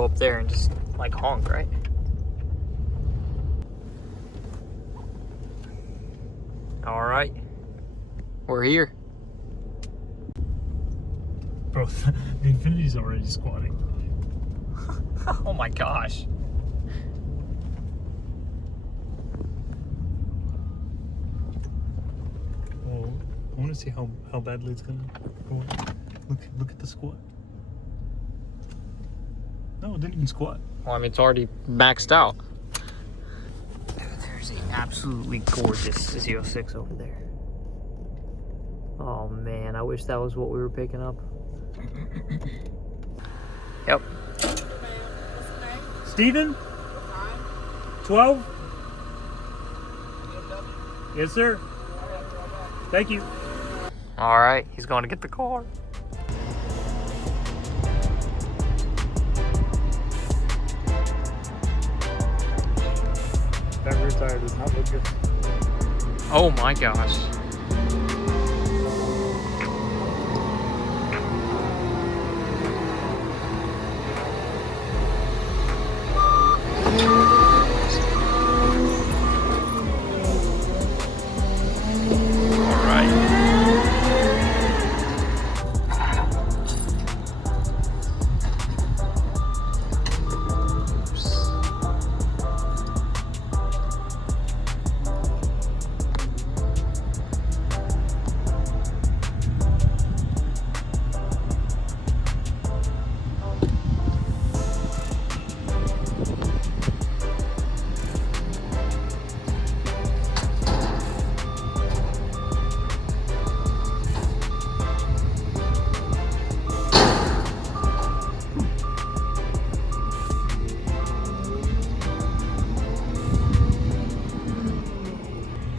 go up there and just like honk, right? All right, we're here. Bro, the Infinity's already squatting. Oh my gosh. Oh, I want to see how badly it's gonna go. Look at the squat. No, it didn't even squat. Well, I mean, it's already maxed out. There's an absolutely gorgeous Z06 over there. Oh man, I wish that was what we were picking up. Yep. Steven? 12? Yes, sir. Thank you. All right, he's going to get the car. That rear tire does not look good. Oh my gosh.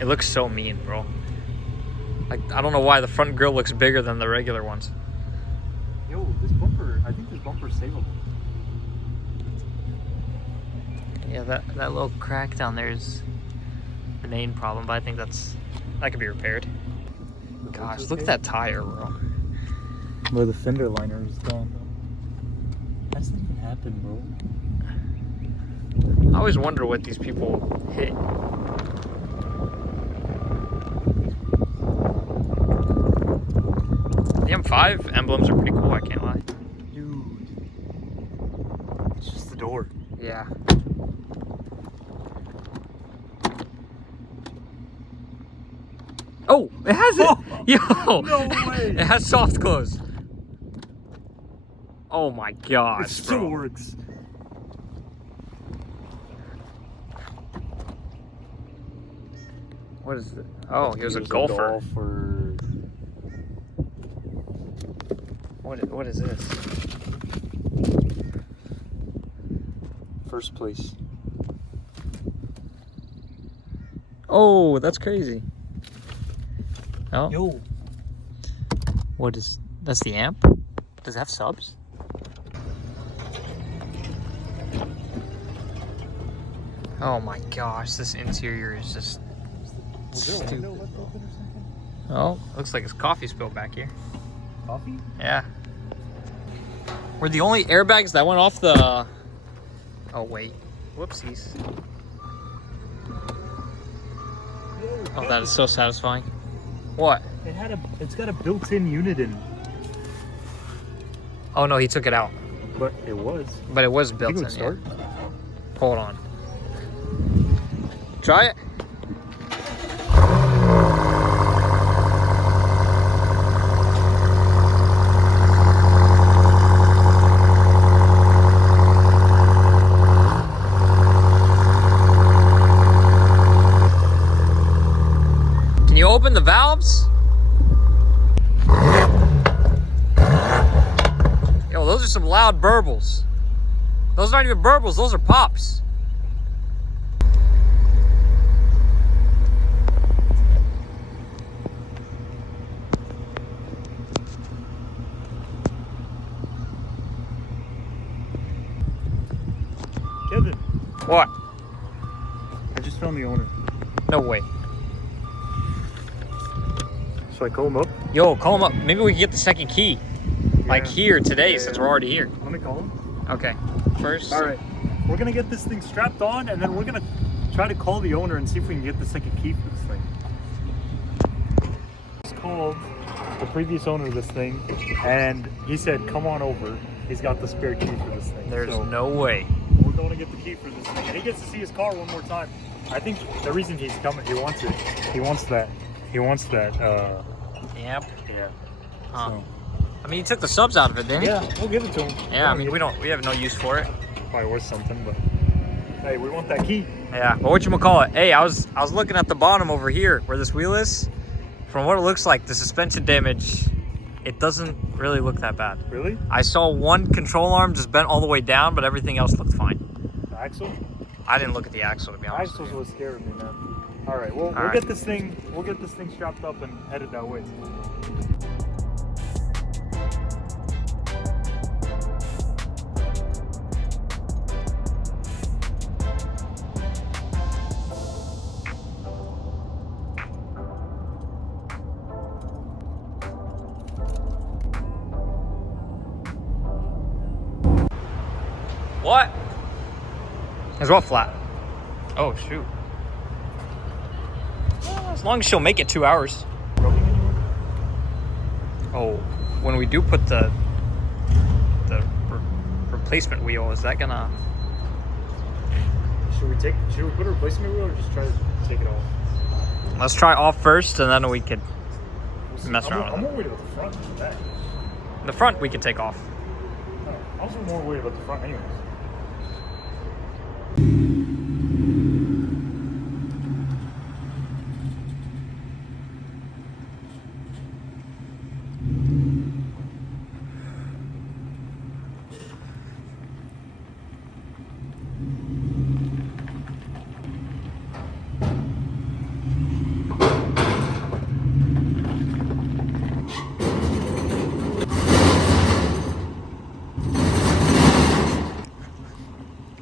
It looks so mean, bro. Like, I don't know why the front grille looks bigger than the regular ones. Yo, this bumper, I think this bumper's savable. Yeah, that little crack down there is the main problem, but I think that could be repaired. Gosh, look at that tire, bro. Where the fender liner is gone, though. That's not even happened, bro. I always wonder what these people hit. The M5 emblems are pretty cool, I can't lie. Dude. It's just the door. Yeah. Oh, it has it! Oh, Yo! no way! It has soft close. Oh my gosh, It still bro. works. What is it? Oh, he was a golfer. What is this? First place. Oh, that's crazy. Oh, Yo. what is? That's the amp. Does it have subs? Oh my gosh, this interior is just Was there a stupid. window left open or something? Oh, looks like it's coffee spilled back here. Coffee? Yeah. We're the only airbags that went off the... Oh, wait. Whoopsies. Oh, that is so satisfying. What? It's got a built-in unit in it. Oh, no, he took it out. But it was. But it was I built think it in. would start. Yeah. Hold on. Try it. Can you open the valves? Yo, those are some loud burbles. Those aren't even burbles, those are pops. Kevin, What? I just found the owner. No way. So I call him up? Yo, call him up. Maybe we can get the second key. Like Yeah. here today, Yeah, since yeah. we're already here. Let me call him. Okay. First. All right. We're gonna get this thing strapped on, and then we're gonna try to call the owner and see if we can get the second key for this thing. Just called the previous owner of this thing, and he said, "Come on over. He's got the spare key for this thing." There's So no way. we're going to get the key for this thing, and he gets to see his car one more time. I think the reason he's coming, he wants it. He wants that. Yep. Yeah. Huh. So, I mean, he took the subs out of it, didn't he? yeah, we'll give it to him. Yeah, I mean, we have no use for it. Probably worth something, but hey, we want that key. Yeah, but whatchamacallit? Hey, I was looking at the bottom over here where this wheel is. From what it looks like, the suspension damage, it doesn't really look that bad. Really? I saw one control arm just bent all the way down, but everything else looked fine. The axle? I didn't look at the axle, to be The honest. axle's what scared me, man. All right, well, we'll right. get this thing strapped up and headed that way. What? Is what flat? Oh, shoot. Well, as long as she'll make it 2 hours. Rubbing anywhere? Oh, when we do put the replacement wheel, is that gonna... Should we put a replacement wheel or just try to take it off? Let's try off first, and then we could mess around I'm with more worried about the front than the back. it. The front we could take off. No, I was more worried about the front anyways.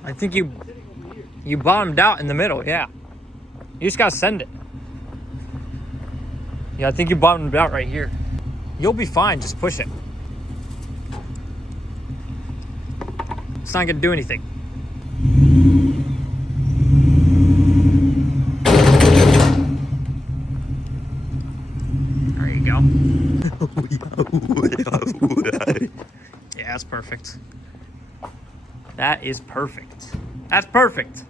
I think you bottomed out in the middle, yeah. You just gotta send it. Yeah, I think you bottomed out right here. You'll be fine, just push it. It's not gonna do anything. There you go. Yeah, that's perfect. That is perfect. That's perfect.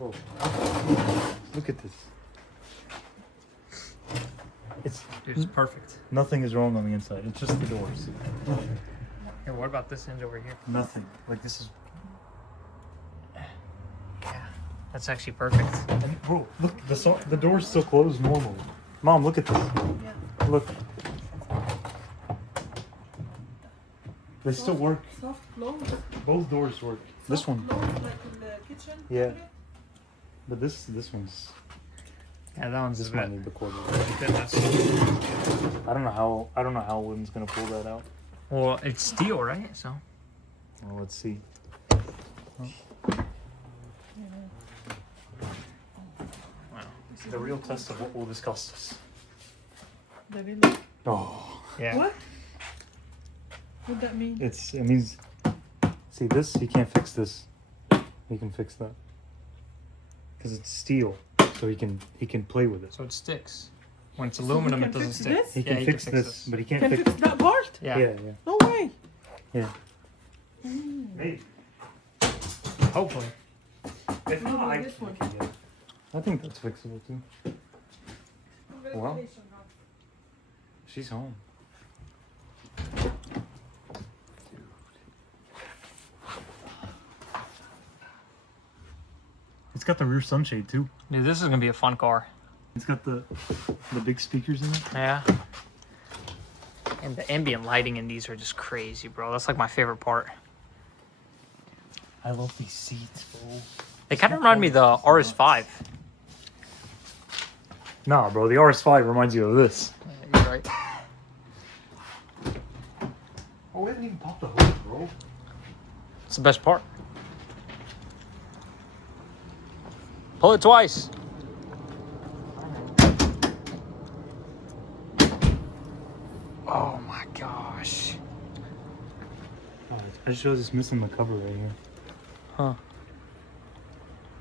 Oh. Look at this. It's perfect. Nothing is wrong on the inside. It's just the doors. Here, what about this hinge over here? Nothing. Like this is. Yeah, that's actually perfect. And bro, look, the door's still closed normally. Mom, look at this. Yeah. Look. They still work. Soft close. Both doors work. This one. Close, like in the kitchen. Yeah. But this one's. Yeah, that one's This a might bit. need the quarter. That's, I don't know how Lynn's gonna pull that out. well, it's steel, right? So. Well, let's see. Wow. This is the real test of what will this cost us. Oh, Yeah. What? What'd that mean? it means. See this? He can't fix this. He can fix that because it's steel, so he can play with it. So it sticks. When it's So aluminum, we it can doesn't fix stick. this? He Yeah, can you fix can this, but he can't Can fix. fix that part? Yeah. Yeah. No way. Maybe. Hopefully. If What not, about I this one? can get it. I think that's fixable too. Well. She's home. It's got the rear sunshade too. Dude, this is gonna be a fun car. It's got the big speakers in it. Yeah. And the ambient lighting in these are just crazy, bro. That's like my favorite part. I love these seats, bro. They kind of remind me of the RS5. Nah, bro, the RS5 reminds you of this. Yeah, you're right. Oh, we haven't even popped the hood, bro. It's the best part. Pull it twice. Oh my gosh. Oh, I just realized it's missing the cover right here. Huh.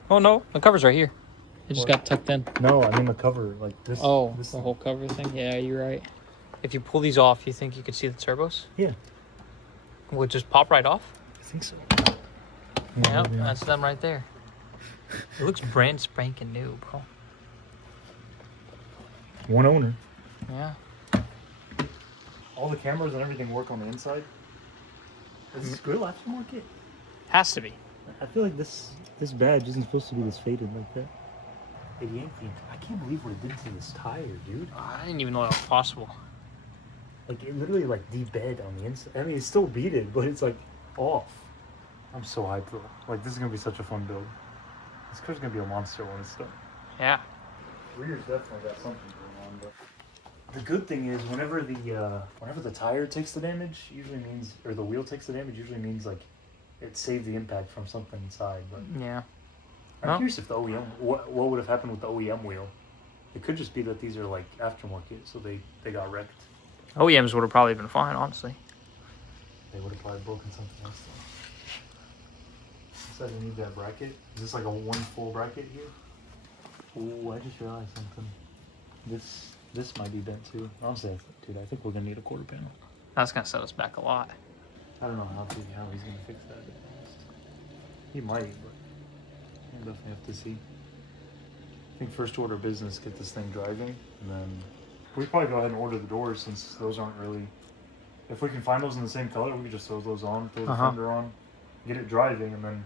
Oh no, the cover's right here. It just What? got tucked in. No, I mean the cover, like this. Oh, this the whole cover thing? Yeah, you're right. If you pull these off, you think you could see the turbos? Yeah, Would just pop right off? I think so. Yep, that's them right there. It looks brand spanking new, bro. One owner. Yeah. All the cameras and everything work on the inside. Is this grill aftermarket? Has to be. I feel like this badge isn't supposed to be this faded like that. It yanked the. I can't believe what it did to this tire, dude. I didn't even know that was possible. Like it literally like de-bed on the inside. I mean, it's still beaded, but it's like off. I'm so hyped though. Like this is gonna be such a fun build. This car's gonna be a monster when it's done. Yeah. Rear's definitely got something going on, but the good thing is whenever the tire takes the damage, usually means, or the wheel takes the damage, usually means like it saved the impact from something inside. But Yeah. I'm Well. curious if the OEM, what would have happened with the OEM wheel? It could just be that these are like aftermarket, so they got wrecked. OEMs would have probably been fine, honestly. They would have probably broken something else. Said I need that bracket. Is this like a one full bracket here? Oh, I just realized something. This might be bent too. Honestly, dude, I think we're gonna need a quarter panel. That's gonna set us back a lot. I don't know how he's gonna fix that. To be honest. He might, but we'll definitely have to see. I think first order of business, get this thing driving, and then we probably go ahead and order the doors since those aren't really. If we can find those in the same color, we can just throw those on, throw the fender on, get it driving, and then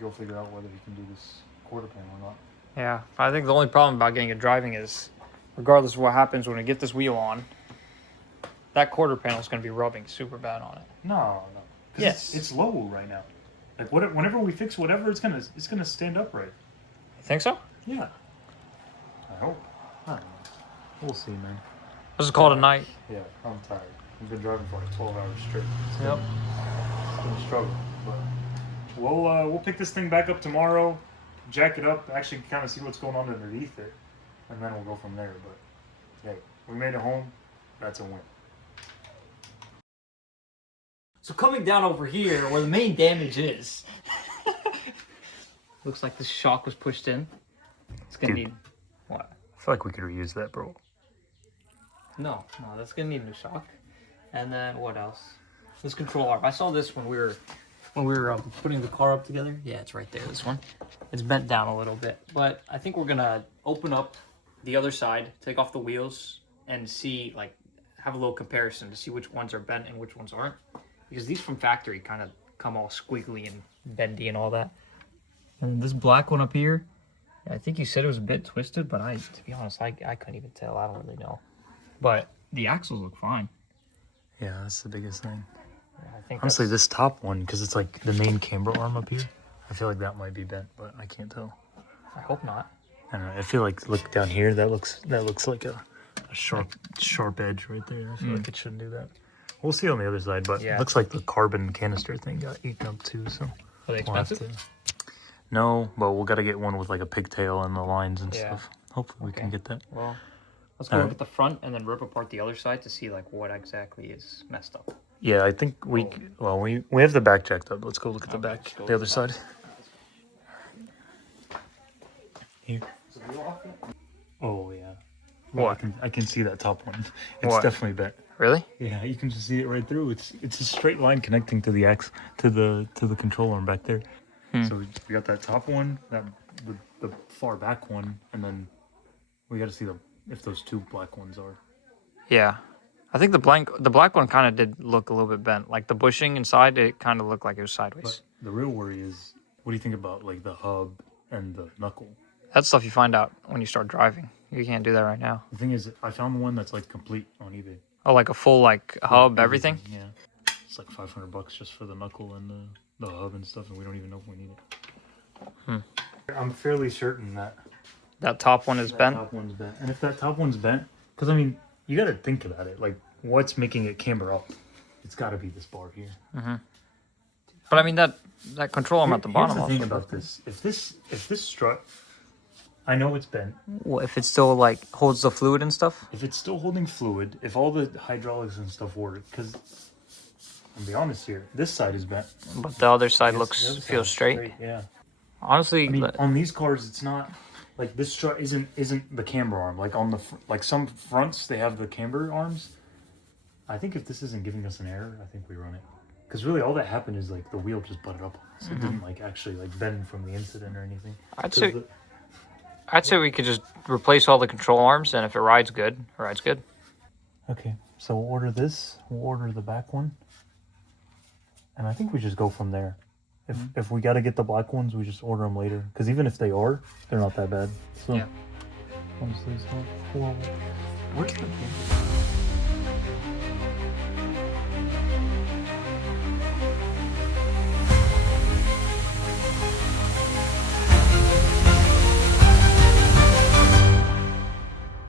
go figure out whether you can do this quarter panel or not. Yeah. I think the only problem about getting it driving is, regardless of what happens when we get this wheel on, that quarter panel is gonna be rubbing super bad on it. No. Yes. It's low right now. Like whenever we fix whatever, it's gonna stand upright. You think so? Yeah. I hope. I don't know. We'll see, man. Let's just call it a night. Yeah, I'm tired. We've been driving for like 12 hours straight. Yep. It's been a struggle, but we'll pick this thing back up tomorrow, jack it up, actually kind of see what's going on underneath it, and then we'll go from there. But hey, we made it home. That's a win. So coming down over here, where the main damage is, looks like the shock was pushed in. It's gonna Dude. need what? I feel like we could reuse that, bro. No, that's gonna need a new shock. And then what else? This control arm. I saw this when we were putting the car up together. Yeah, it's right there. This one. It's bent down a little bit, but I think we're gonna open up the other side, take off the wheels, and see, like, have a little comparison to see which ones are bent and which ones aren't. Because these from factory kind of come all squiggly and bendy and all that. And this black one up here, I think you said it was a bit twisted, but to be honest, I couldn't even tell. I don't really know. But the axles look fine. Yeah, that's the biggest thing. Yeah, I think Honestly, that's- this top one, because it's like the main camber arm up here, I feel like that might be bent, but I can't tell. I hope not. I don't know. I feel like look down here. That looks like a sharp edge right there. I feel like it shouldn't do that. We'll see on the other side, but Yeah. it looks like the carbon canister thing got eaten up too. So Are they we'll have expensive? no, but we'll gotta get one with like a pigtail and the lines and Yeah. stuff. Hopefully we can Okay. get that. Well, let's go All look right. at the front and then rip apart the other side to see like what exactly is messed up. Yeah, I think we have the back jacked up. Let's go look at the Okay, back, let's go the look other at the side. Here. Oh yeah. Well, What? I can see that top one. It's What? definitely bent. Really? Yeah, you can just see it right through. It's a straight line connecting to the to the control arm back there. So we got that top one, the far back one, and then we got to see if those two black ones are. Yeah. I think the black one kind of did look a little bit bent. Like the bushing inside, it kind of looked like it was sideways. But the real worry is, what do you think about like the hub and the knuckle? That's stuff you find out when you start driving. You can't do that right now. The thing is, I found one that's like complete on eBay. Oh, like a full like hub, everything? Yeah, it's like $500 just for the knuckle and the hub and stuff, and we don't even know if we need it. I'm fairly certain that That top one is that bent. top one's bent, and if that top one's bent, because I mean, you got to think about it. Like, what's making it camber up? It's got to be this bar here. But I mean that control arm at the bottom Here's the thing also. about this: if this strut, I know it's bent. Well, if it still like holds the fluid and stuff. If it's still holding fluid, if all the hydraulics and stuff work, because I'll be honest here, this side is bent. But the other side Yes, looks the other side feels is straight. Yeah. Honestly, I mean, on these cars, it's not like this strut isn't the camber arm. Like on the like some fronts, they have the camber arms. I think if this isn't giving us an error, I think we run it. Because really, all that happened is like the wheel just butted up, so it didn't like actually like bend from the incident or anything. I'd say we could just replace all the control arms, and if it rides good, it rides good. Okay, so we'll order this. We'll order the back one, and I think we just go from there. If we got to get the black ones, we just order them later. Because even if they are, they're not that bad. So Yeah. honestly, it's not horrible. Where's the camera?